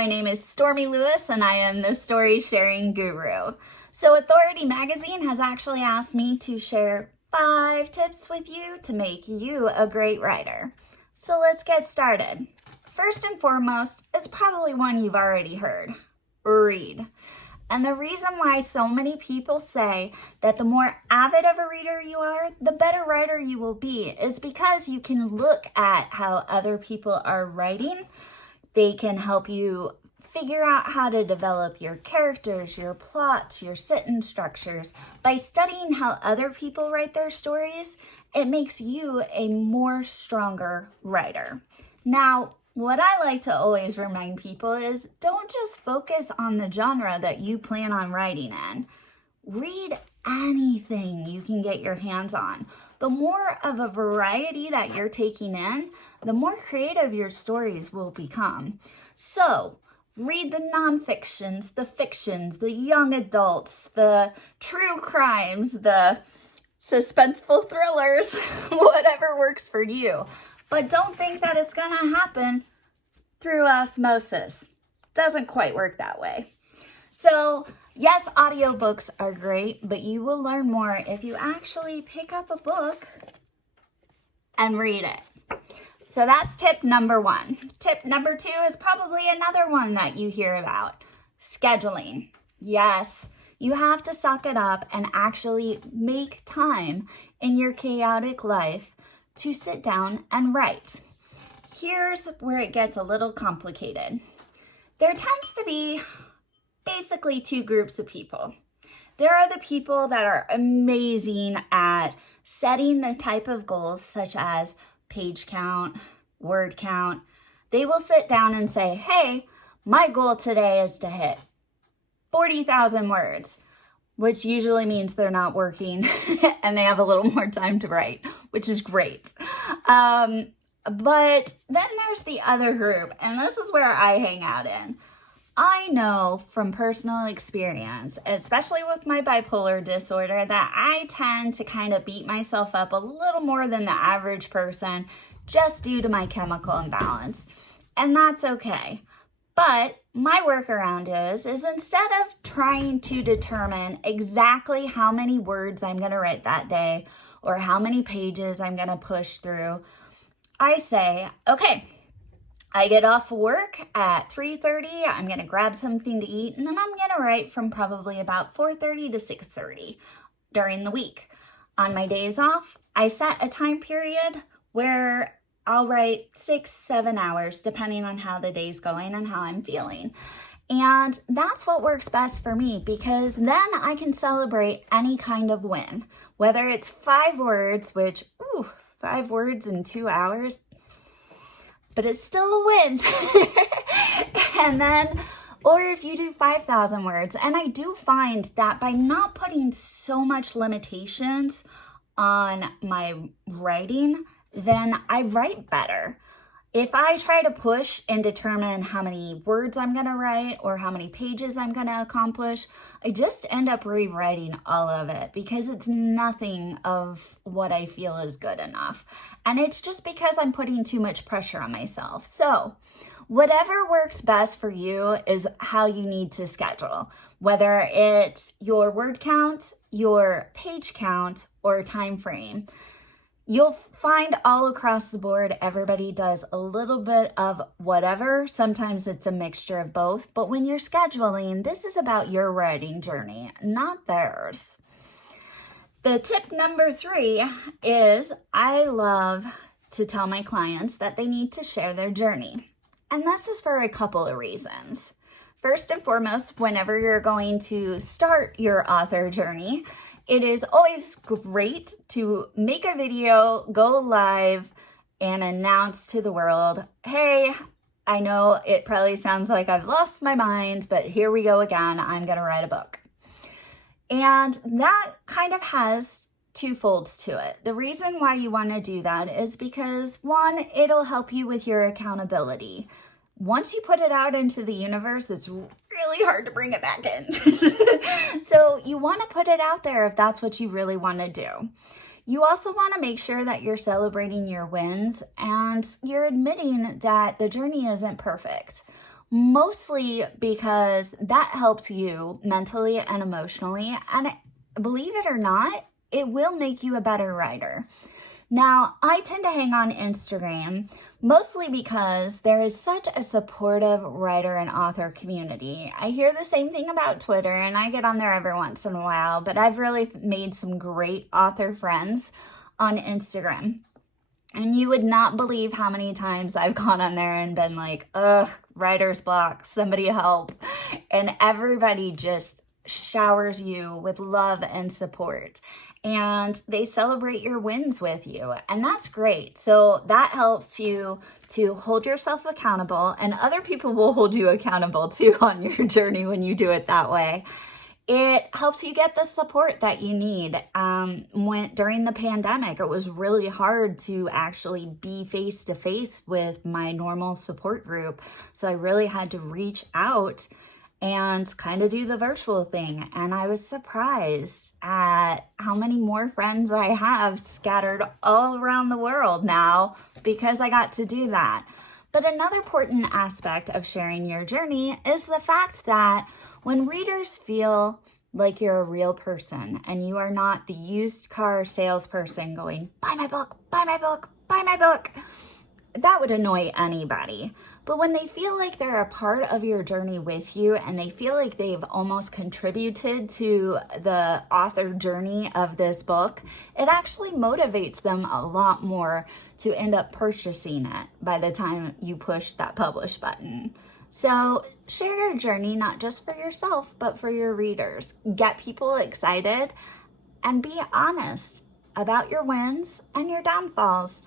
My name is Stormy Lewis and I am the story sharing guru. So Authority Magazine has actually asked me to share 5 tips with you to make you a great writer. So let's get started. First and foremost is probably one you've already heard. Read. And the reason why so many people say that the more avid of a reader you are, the better writer you will be is because you can look at how other people are writing. They can help you figure out how to develop your characters, your plots, your sentence structures. By studying how other people write their stories, it makes you a more stronger writer. Now, what I like to always remind people is don't just focus on the genre that you plan on writing in. Read anything you can get your hands on. The more of a variety that you're taking in, the more creative your stories will become. So, read the nonfictions, the fictions, the young adults, the true crimes, the suspenseful thrillers, whatever works for you. But don't think that it's going to happen through osmosis. Doesn't quite work that way. So, yes, audiobooks are great, but you will learn more if you actually pick up a book and read it. So that's tip number 1. Tip number 2 is probably another one that you hear about. Scheduling. Yes, you have to suck it up and actually make time in your chaotic life to sit down and write. Here's where it gets a little complicated. There tends to be basically 2 groups of people. There are the people that are amazing at setting the type of goals such as page count, word count. They will sit down and say, hey, my goal today is to hit 40,000 words, which usually means they're not working and they have a little more time to write, which is great. But then there's the other group, and this is where I hang out in. I know from personal experience, especially with my bipolar disorder, that I tend to kind of beat myself up a little more than the average person just due to my chemical imbalance. And that's okay. But my workaround is instead of trying to determine exactly how many words I'm going to write that day or how many pages I'm going to push through, I say, okay, I get off work at 3:30, I'm going to grab something to eat, and then I'm going to write from probably about 4:30 to 6:30 during the week. On my days off, I set a time period where I'll write 6-7 hours, depending on how the day's going and how I'm feeling. And that's what works best for me, because then I can celebrate any kind of win, whether it's 5 words, which, 5 words in 2 hours, but it's still a win. And then, or if you do 5,000 words, and I do find that by not putting so much limitations on my writing, then I write better. If I try to push and determine how many words I'm going to write or how many pages I'm going to accomplish, I just end up rewriting all of it because it's nothing of what I feel is good enough. And it's just because I'm putting too much pressure on myself. So whatever works best for you is how you need to schedule, whether it's your word count, your page count, or time frame. You'll find all across the board, everybody does a little bit of whatever. Sometimes it's a mixture of both. But when you're scheduling, this is about your writing journey, not theirs. The tip number 3 is I love to tell my clients that they need to share their journey. And this is for a couple of reasons. First and foremost, whenever you're going to start your author journey, it is always great to make a video, go live, and announce to the world, hey, I know it probably sounds like I've lost my mind, but here we go again. I'm going to write a book. And that kind of has 2 folds to it. The reason why you want to do that is because, 1, it'll help you with your accountability. Once you put it out into the universe, it's really hard to bring it back in. So you want to put it out there if that's what you really want to do. You also want to make sure that you're celebrating your wins and you're admitting that the journey isn't perfect. mostly because that helps you mentally and emotionally. And believe it or not, it will make you a better writer. Now, I tend to hang on Instagram mostly because there is such a supportive writer and author community. I hear the same thing about Twitter, and I get on there every once in a while, but I've really made some great author friends on Instagram. And you would not believe how many times I've gone on there and been like, ugh, writer's block, somebody help. And everybody just showers you with love and support. And they celebrate your wins with you. And that's great. So that helps you to hold yourself accountable, and other people will hold you accountable too on your journey when you do it that way. It helps you get the support that you need. During the pandemic, it was really hard to actually be face to face with my normal support group. So I really had to reach out and kind of do the virtual thing. And I was surprised at how many more friends I have scattered all around the world now because I got to do that. But another important aspect of sharing your journey is the fact that when readers feel like you're a real person and you are not the used car salesperson going, buy my book, buy my book, buy my book, that would annoy anybody. But when they feel like they're a part of your journey with you and they feel like they've almost contributed to the author journey of this book, it actually motivates them a lot more to end up purchasing it by the time you push that publish button. So share your journey, not just for yourself, but for your readers. Get people excited and be honest about your wins and your downfalls,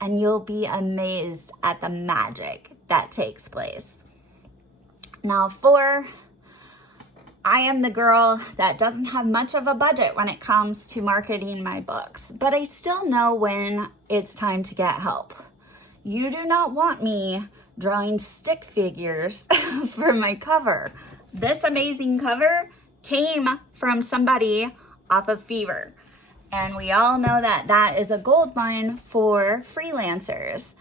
and you'll be amazed at the magic that takes place. Now, 4, I am the girl that doesn't have much of a budget when it comes to marketing my books, but I still know when it's time to get help. You do not want me drawing stick figures for my cover. This amazing cover came from somebody off of Fiverr. And we all know that that is a gold mine for freelancers.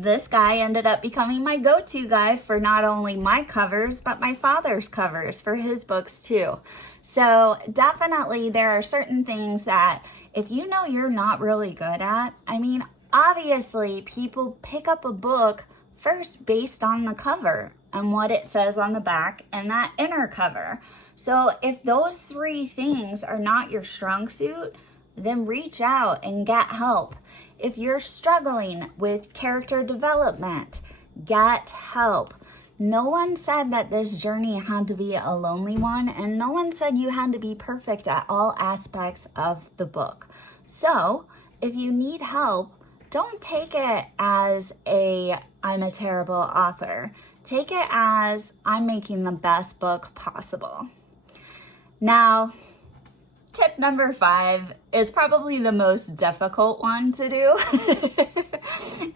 This guy ended up becoming my go-to guy for not only my covers, but my father's covers for his books too. So definitely there are certain things that if you know you're not really good at, I mean, obviously people pick up a book first based on the cover and what it says on the back and that inner cover. So if those 3 things are not your strong suit, then reach out and get help. If you're struggling with character development, get help. No one said that this journey had to be a lonely one, and no one said you had to be perfect at all aspects of the book. So if you need help, don't take it as I'm a terrible author. Take it as I'm making the best book possible. Now, tip number 5 is probably the most difficult one to do.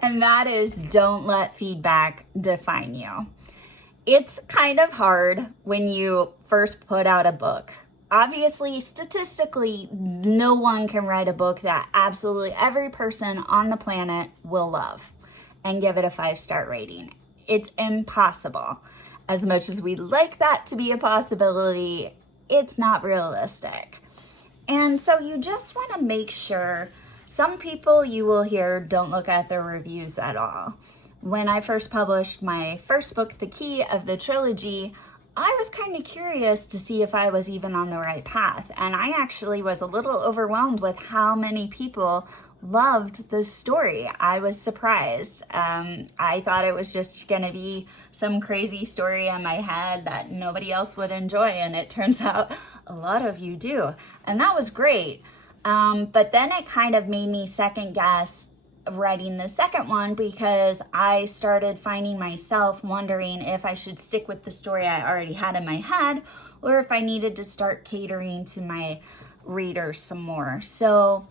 And that is don't let feedback define you. It's kind of hard when you first put out a book. Obviously, statistically, no one can write a book that absolutely every person on the planet will love and give it a 5-star rating. It's impossible. As much as we'd like that to be a possibility, it's not realistic. And so you just want to make sure. Some people you will hear don't look at the reviews at all. When I first published my first book, The Key of the Trilogy, I was kind of curious to see if I was even on the right path. And I actually was a little overwhelmed with how many people loved the story. I was surprised. I thought it was just going to be some crazy story in my head that nobody else would enjoy. And it turns out a lot of you do. And that was great. But then it kind of made me second guess writing the second one because I started finding myself wondering if I should stick with the story I already had in my head or if I needed to start catering to my readers some more. So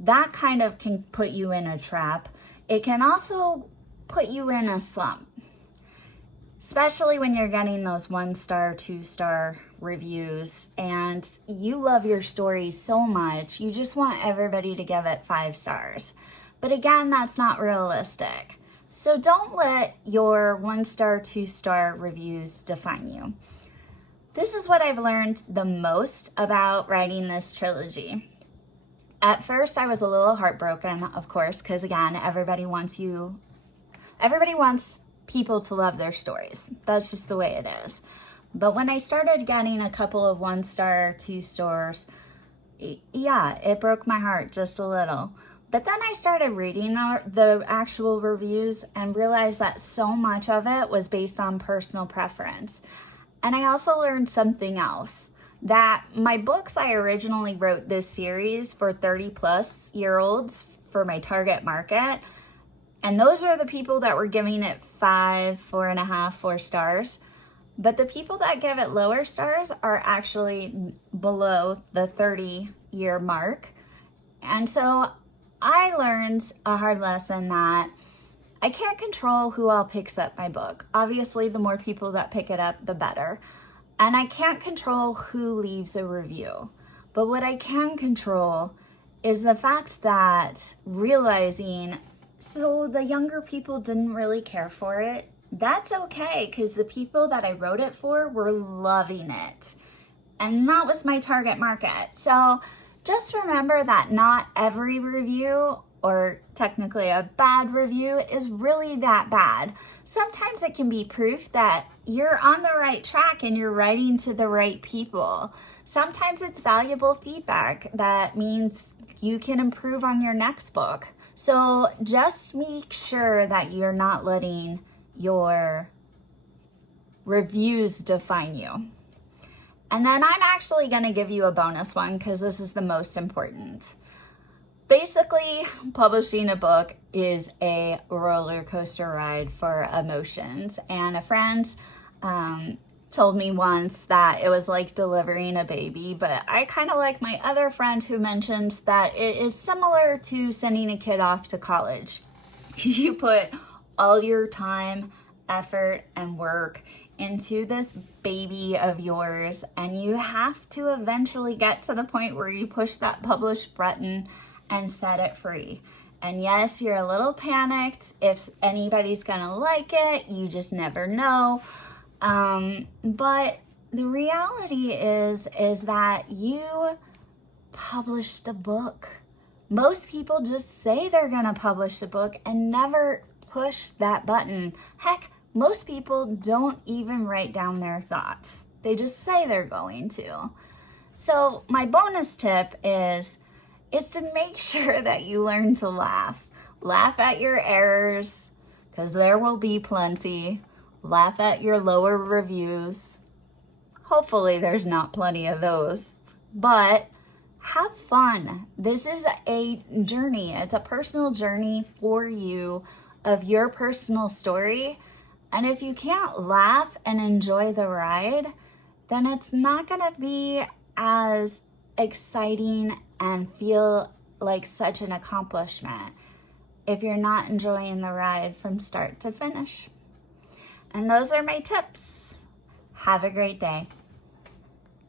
that kind of can put you in a trap. It can also put you in a slump, especially when you're getting those 1-star, 2-star reviews and you love your story so much, you just want everybody to give it 5 stars. But again, that's not realistic. So don't let your 1-star, 2-star reviews define you. This is what I've learned the most about writing this trilogy. At first, I was a little heartbroken, of course, because again, everybody wants people to love their stories. That's just the way it is. But when I started getting a couple of 1-star, 2 stars, yeah, it broke my heart just a little. But then I started reading the actual reviews and realized that so much of it was based on personal preference. And I also learned something else, that my books, I originally wrote this series for 30-plus-year-olds for my target market. And those are the people that were giving it 5, 4.5, 4 stars. But the people that give it lower stars are actually below the 30-year mark. And so I learned a hard lesson that I can't control who all picks up my book. Obviously, the more people that pick it up, the better. And I can't control who leaves a review. But what I can control is the fact that realizing, so the younger people didn't really care for it. That's okay, because the people that I wrote it for were loving it. And that was my target market. So just remember that not every review, or technically a bad review, is really that bad. Sometimes it can be proof that you're on the right track and you're writing to the right people. Sometimes it's valuable feedback that means you can improve on your next book. So just make sure that you're not letting your reviews define you. And then I'm actually going to give you a bonus one because this is the most important. Basically, publishing a book is a roller coaster ride for emotions. And a friend told me once that it was like delivering a baby, but I kind of like my other friend who mentioned that it is similar to sending a kid off to college. You put all your time, effort, and work into this baby of yours, and you have to eventually get to the point where you push that publish button and set it free. And yes, you're a little panicked if anybody's gonna like it. You just never know. But the reality is that you published a book. Most people just say they're gonna publish a book and never push that button. Heck, most people don't even write down their thoughts. They just say they're going to. So my bonus tip is to make sure that you learn to laugh. Laugh at your errors, because there will be plenty. Laugh at your lower reviews. Hopefully there's not plenty of those. But have fun. This is a journey. It's a personal journey for you of your personal story. And if you can't laugh and enjoy the ride, then it's not going to be as exciting and feel like such an accomplishment if you're not enjoying the ride from start to finish. And those are my tips. Have a great day.